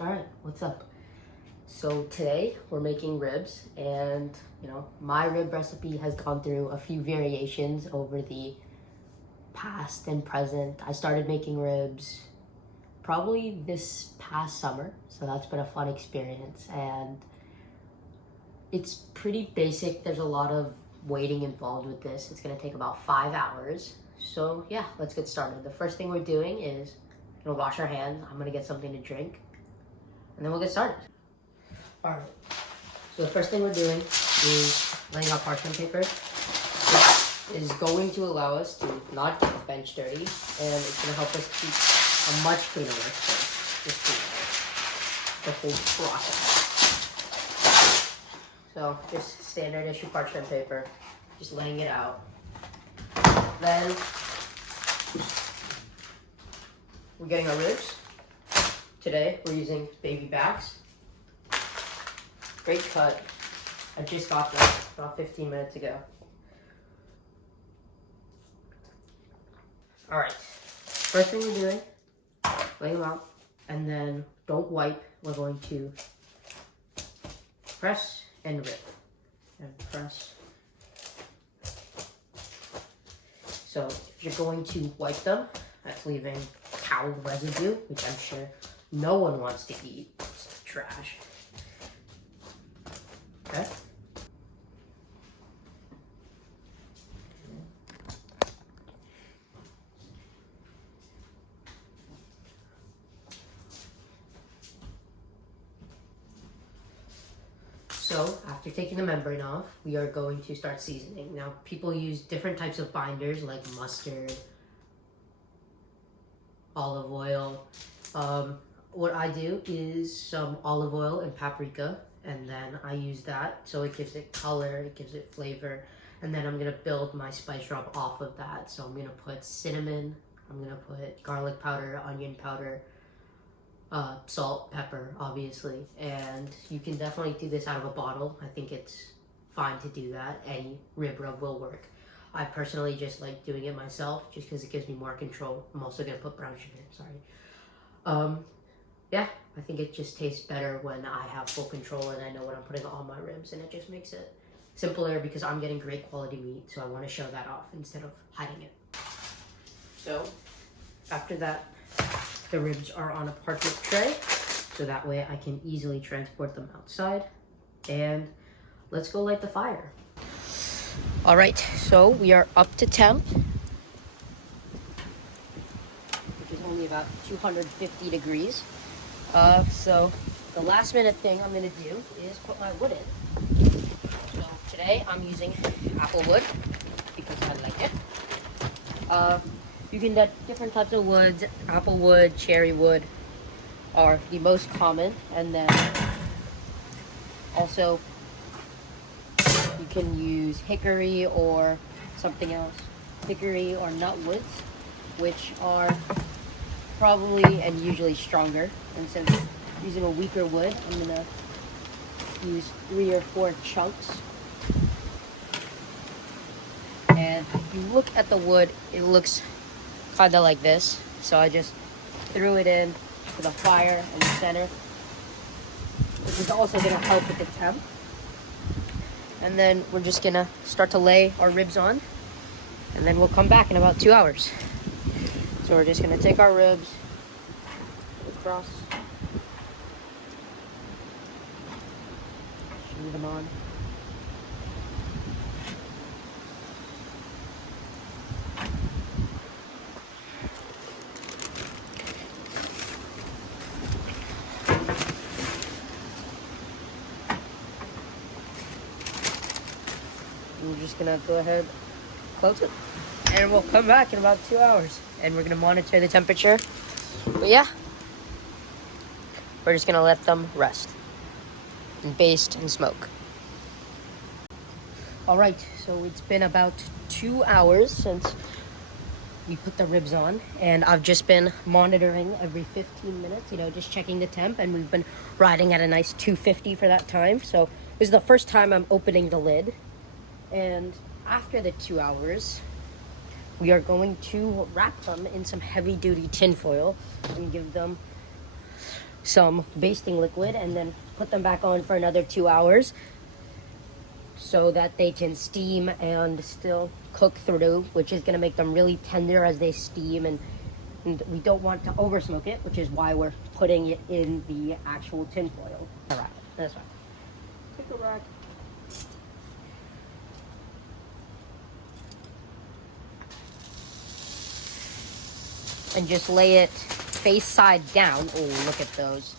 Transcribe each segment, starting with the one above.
All right, what's up? So today we're making ribs, and my rib recipe has gone through a few variations over the past and present. I started making ribs probably this past summer, so that's been a fun experience, and it's pretty basic. There's a lot of waiting involved with this. It's gonna take about 5 hours. So yeah, let's get started. The first thing we're doing is wash our hands. I'm gonna get something to drink, and then we'll get started. All right. So the first thing we're doing is laying out parchment paper. This is going to allow us to not get the bench dirty, and it's going to help us keep a much cleaner workspace. Just the whole process. So just standard issue parchment paper, just laying it out. Then we're getting our ribs. Today we're using baby backs. Great cut. I just got them about 15 minutes ago. All right. First thing we're doing, lay them out, and then don't wipe. We're going to press and rip, and press. So if you're going to wipe them, that's leaving towel residue, which I'm sure no one wants to eat. It's trash. Okay. So after taking the membrane off, we are going to start seasoning. Now, people use different types of binders like mustard, olive oil. What I do is some olive oil and paprika, and then I use that so it gives it color, it gives it flavor, and then I'm gonna build my spice rub off of that. So I'm gonna put cinnamon, I'm gonna put garlic powder, onion powder, salt, pepper, obviously, and you can definitely do this out of a bottle. I think it's fine to do that. Any rib rub will work. I personally just like doing it myself just because it gives me more control. I'm also gonna put brown sugar, sorry. Yeah, I think it just tastes better when I have full control and I know what I'm putting on my ribs, and it just makes it simpler because I'm getting great quality meat, so I want to show that off instead of hiding it. So after that, the ribs are on a parchment tray, so that way I can easily transport them outside. And let's go light the fire. All right, so we are up to temp, which is only about 250 degrees. So the last minute thing I'm gonna do is put my wood in. So today I'm using apple wood because I like it. You can get different types of woods. Apple wood, cherry wood are the most common, and then also you can use hickory or something else. Hickory or nut woods, which are probably and usually stronger. And since using a weaker wood, I'm gonna use 3 or 4 chunks. And if you look at the wood, it looks kind of like this. So I just threw it in to the fire in the center, which is also gonna help with the temp. And then we're just gonna start to lay our ribs on, and then we'll come back in about 2 hours. So we're just gonna take our ribs across, shove them on. We're just gonna go ahead, close it, and we'll come back in about 2 hours, and we're gonna monitor the temperature. But yeah, we're just gonna let them rest and baste and smoke. All right, so it's been about 2 hours since we put the ribs on, and I've just been monitoring every 15 minutes, just checking the temp, and we've been riding at a nice 250 for that time. So this is the first time I'm opening the lid. And after the 2 hours, we are going to wrap them in some heavy-duty tinfoil and give them some basting liquid and then put them back on for another 2 hours so that they can steam and still cook through, which is going to make them really tender as they steam, and we don't want to over smoke it, which is why we're putting it in the actual tin foil. All right, that's right. Take a rack. And just lay it face side down. Oh, look at those.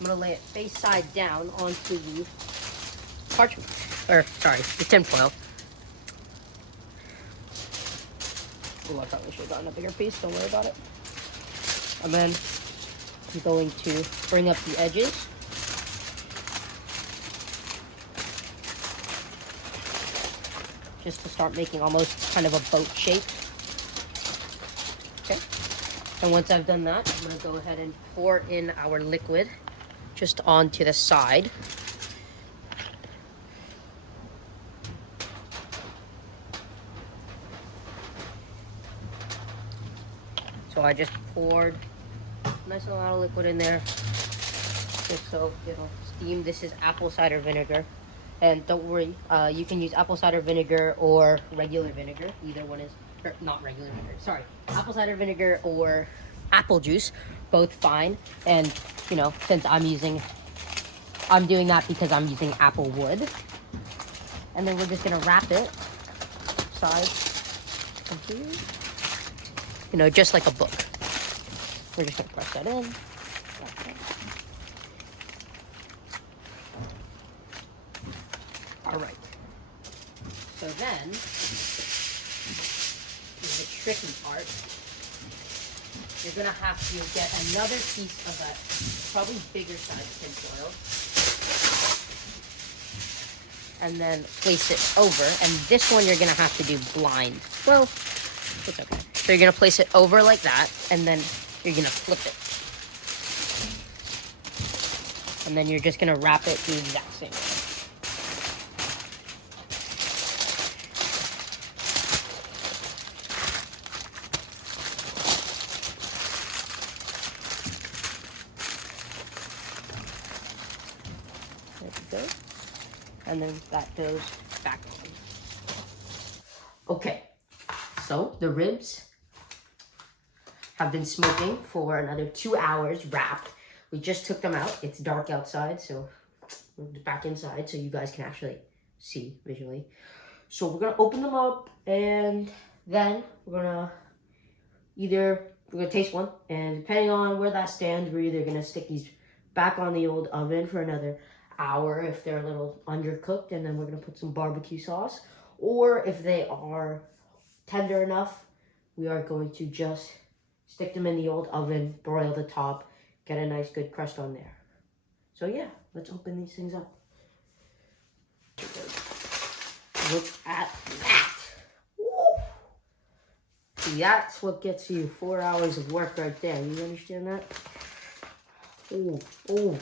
I'm gonna lay it face side down onto the parchment, or sorry, the tin foil. Oh, I probably should have gotten a bigger piece, don't worry about it. And then I'm going to bring up the edges. Just to start making almost kind of a boat shape. Okay. And once I've done that, I'm gonna go ahead and pour in our liquid just onto the side. So I just poured a nice amount of liquid in there, just so it'll steam. This is apple cider vinegar. And don't worry, you can use apple cider vinegar or regular vinegar. Either one is, or not regular vinegar, sorry. Apple cider vinegar or apple juice, both fine. And, you know, since I'm doing that because I'm using apple wood. And then we're just gonna wrap it, side, here. You know, just like a book. We're just gonna press that in. All right. So then, the tricky part. You're gonna have to get another piece of that, probably bigger size tin foil, and then place it over. And this one you're gonna have to do blind. Well, it's okay. So you're gonna place it over like that, and then you're gonna flip it. And then you're just gonna wrap it the exact same way. There we go. And then that goes back on. Okay, so the ribs have been smoking for another 2 hours wrapped. We just took them out. It's dark outside, so we're back inside so you guys can actually see visually. So we're gonna open them up, and then we're gonna taste one, and depending on where that stands, we're either gonna stick these back on the old oven for another hour if they're a little undercooked, and then we're gonna put some barbecue sauce, or if they are tender enough, we are going to just stick them in the old oven, broil the top, get a nice good crust on there. So yeah, let's open these things up. Look at that. Woo! See, that's what gets you 4 hours of work right there. You understand that? Oh,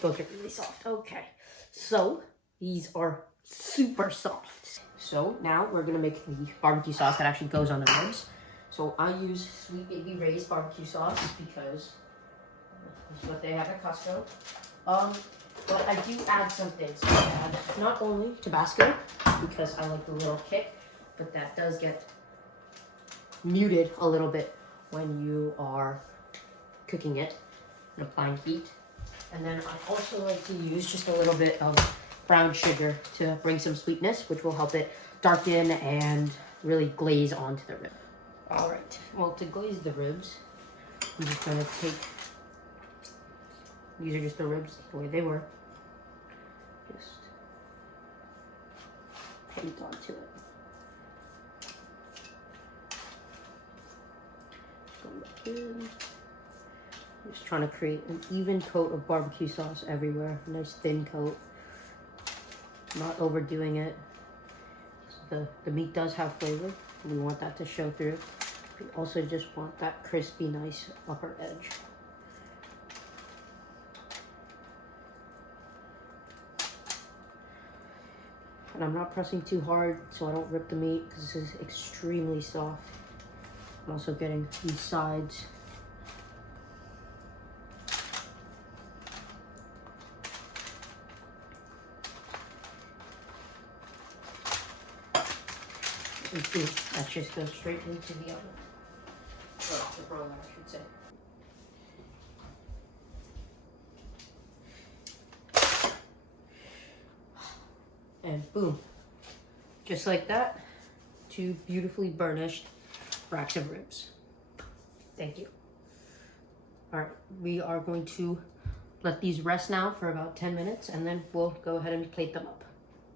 those are really soft. Okay, so these are super soft. So now we're gonna make the barbecue sauce that actually goes on the ribs. So I use Sweet Baby Ray's barbecue sauce because it's what they have at Costco. But I do add some things. I add not only Tabasco, because I like the little kick, but that does get muted a little bit when you are cooking it and applying heat. And then I also like to use just a little bit of brown sugar to bring some sweetness, which will help it darken and really glaze onto the rib. All right, well, to glaze the ribs, I'm just gonna take, these are just the ribs the way they were. Just paint onto it. Go back in. Just trying to create an even coat of barbecue sauce everywhere. Nice thin coat. Not overdoing it. So the meat does have flavor. We want that to show through. We also just want that crispy, nice upper edge. And I'm not pressing too hard so I don't rip the meat because this is extremely soft. I'm also getting these sides. And boom, that just goes straight into the oven. Or the broiler, I should say. And boom, just like that, 2 beautifully burnished racks of ribs. Thank you. All right, we are going to let these rest now for about 10 minutes, and then we'll go ahead and plate them up.